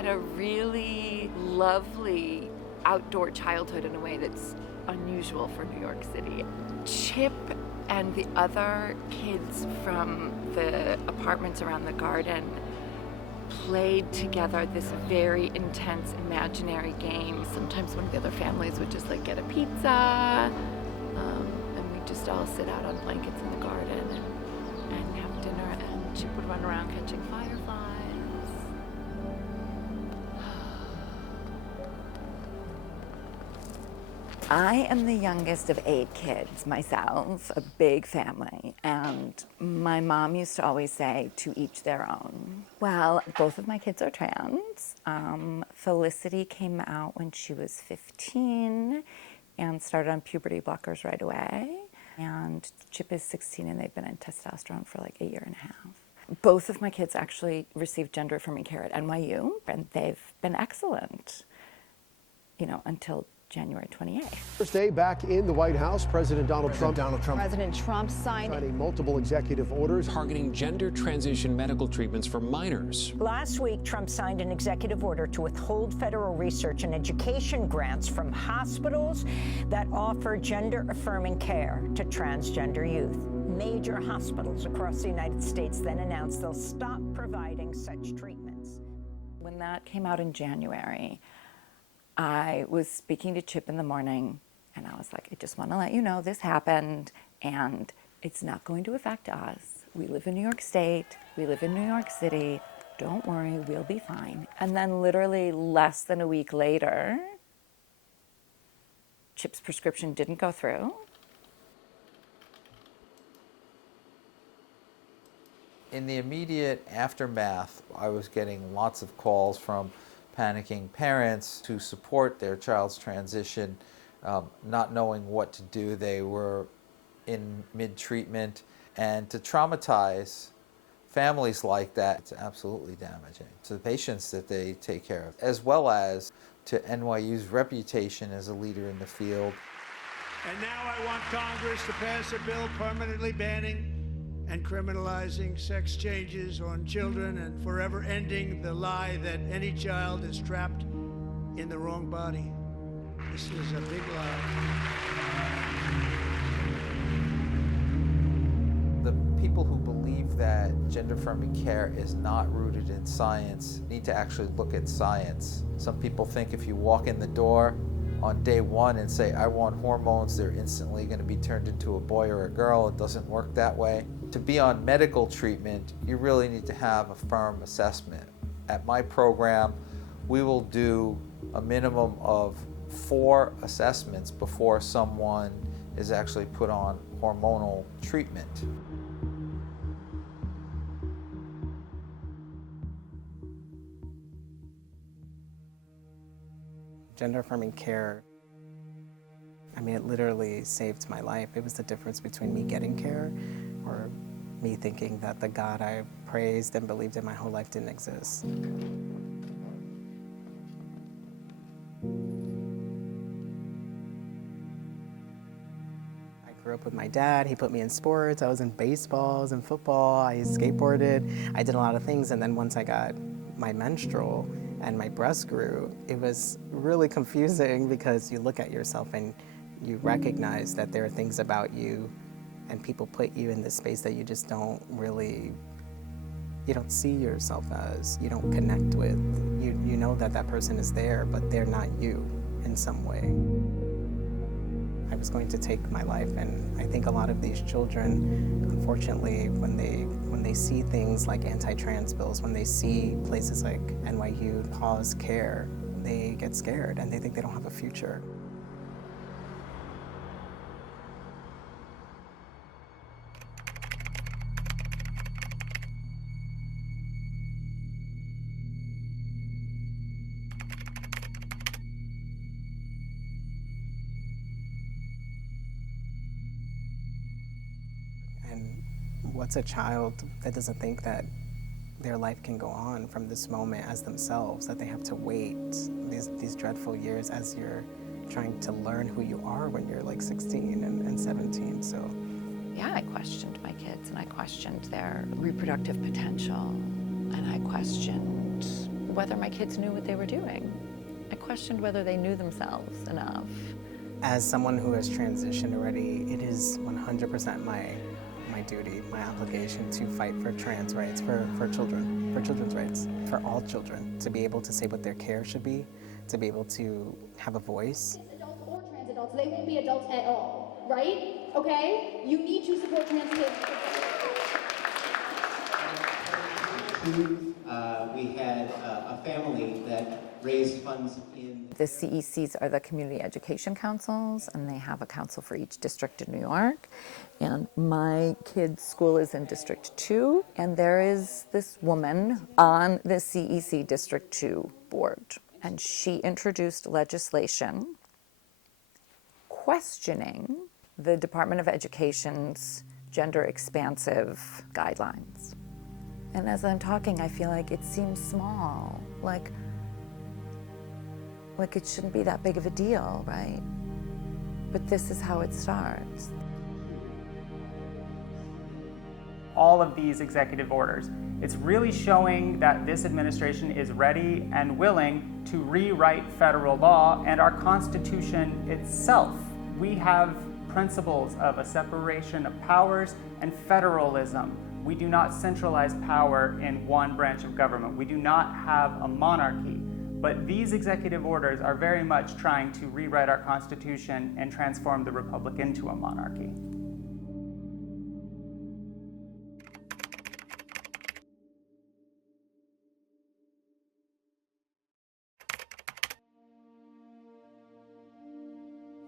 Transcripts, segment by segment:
had a really lovely outdoor childhood in a way that's unusual for New York City. Chip and the other kids from the apartments around the garden played together this very intense imaginary game. Sometimes one of the other families would just like get a pizza, and we'd just all sit out on blankets in the garden and have dinner, and Chip would run around catching fireflies. I am the youngest of 8 kids myself, a big family, and my mom used to always say, to each their own. Well, both of my kids are trans. Felicity came out when she was 15 and started on puberty blockers right away. And Chip is 16 and they've been on testosterone for like 1.5 years. Both of my kids actually received gender-affirming care at NYU, and they've been excellent, until January 28th. Thursday, back in the White House, President Donald Trump signed multiple executive orders targeting gender transition medical treatments for minors. Last week, Trump signed an executive order to withhold federal research and education grants from hospitals that offer gender-affirming care to transgender youth. Major hospitals across the United States then announced they'll stop providing such treatments. When that came out in January, I was speaking to Chip in the morning, and I was like, I just want to let you know this happened, and it's not going to affect us. We live in New York State. We live in New York City. Don't worry, we'll be fine. And then literally less than a week later, Chip's prescription didn't go through. In the immediate aftermath, I was getting lots of calls from panicking parents to support their child's transition, not knowing what to do. They were in mid-treatment, and to traumatize families like that, it's absolutely damaging to the patients that they take care of, as well as to NYU's reputation as a leader in the field. And now I want Congress to pass a bill permanently banning and criminalizing sex changes on children and forever ending the lie that any child is trapped in the wrong body. This is a big lie. The people who believe that gender-affirming care is not rooted in science need to actually look at science. Some people think if you walk in the door on day 1 and say, I want hormones, they're instantly going to be turned into a boy or a girl. It doesn't work that way. To be on medical treatment, you really need to have a firm assessment. At my program, we will do a minimum of 4 assessments before someone is actually put on hormonal treatment. Gender-affirming care, it literally saved my life. It was the difference between me getting care or me thinking that the God I praised and believed in my whole life didn't exist. I grew up with my dad. He put me in sports. I was in baseball, I was in football, I skateboarded. I did a lot of things, and then once I got my menstrual and my breast grew, it was really confusing because you look at yourself and you recognize that there are things about you and people put you in this space that you just don't really, you don't see yourself as, you don't connect with. You know that that person is there, but they're not you in some way. I was going to take my life, and I think a lot of these children, unfortunately, when they see things like anti-trans bills, when they see places like NYU pause care, they get scared and they think they don't have a future. And what's a child that doesn't think that their life can go on from this moment as themselves, that they have to wait these dreadful years as you're trying to learn who you are when you're like 16 and 17, so. Yeah, I questioned my kids, and I questioned their reproductive potential, and I questioned whether my kids knew what they were doing. I questioned whether they knew themselves enough. As someone who has transitioned already, it is 100% my duty, my obligation to fight for trans rights, for children, for children's rights, for all children, to be able to say what their care should be, to be able to have a voice. Adults or trans adults, they won't be adults at all, right? Okay? You need to support trans kids. We had a family that raised funds in... The CECs are the community education councils, and they have a council for each district in New York. And my kid's school is in District 2, and there is this woman on the CEC District 2 board. And she introduced legislation questioning the Department of Education's gender expansive guidelines. And as I'm talking, I feel like it seems small, like it shouldn't be that big of a deal, right? But this is how it starts. All of these executive orders, it's really showing that this administration is ready and willing to rewrite federal law and our Constitution itself. We have principles of a separation of powers and federalism. We do not centralize power in one branch of government. We do not have a monarchy. But these executive orders are very much trying to rewrite our Constitution and transform the republic into a monarchy.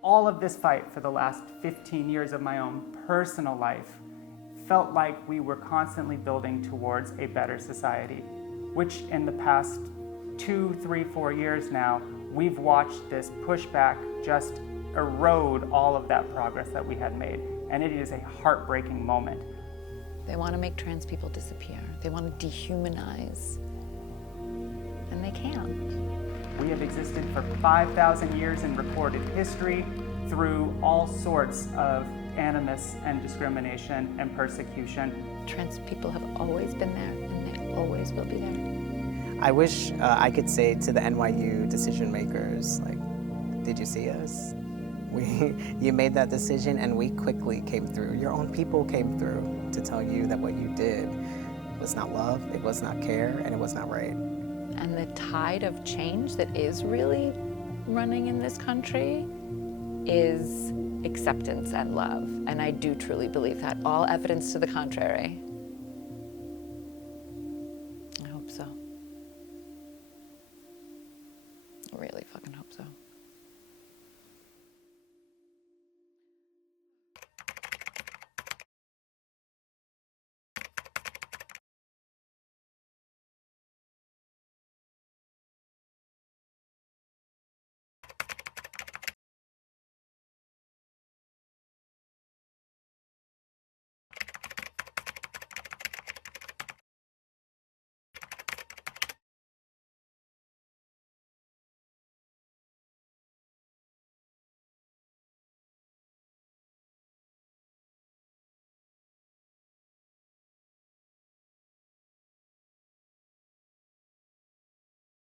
All of this fight for the last 15 years of my own personal life felt like we were constantly building towards a better society, which in the past 2, 3, 4 years now, we've watched this pushback just erode all of that progress that we had made. And it is a heartbreaking moment. They want to make trans people disappear. They want to dehumanize. And they can't. We have existed for 5,000 years in recorded history through all sorts of animus and discrimination and persecution. Trans people have always been there, and they always will be there. I wish I could say to the NYU decision makers, like, did you see us? You made that decision and we quickly came through. Your own people came through to tell you that what you did was not love, it was not care, and it was not right. And the tide of change that is really running in this country is acceptance and love. And I do truly believe that. All evidence to the contrary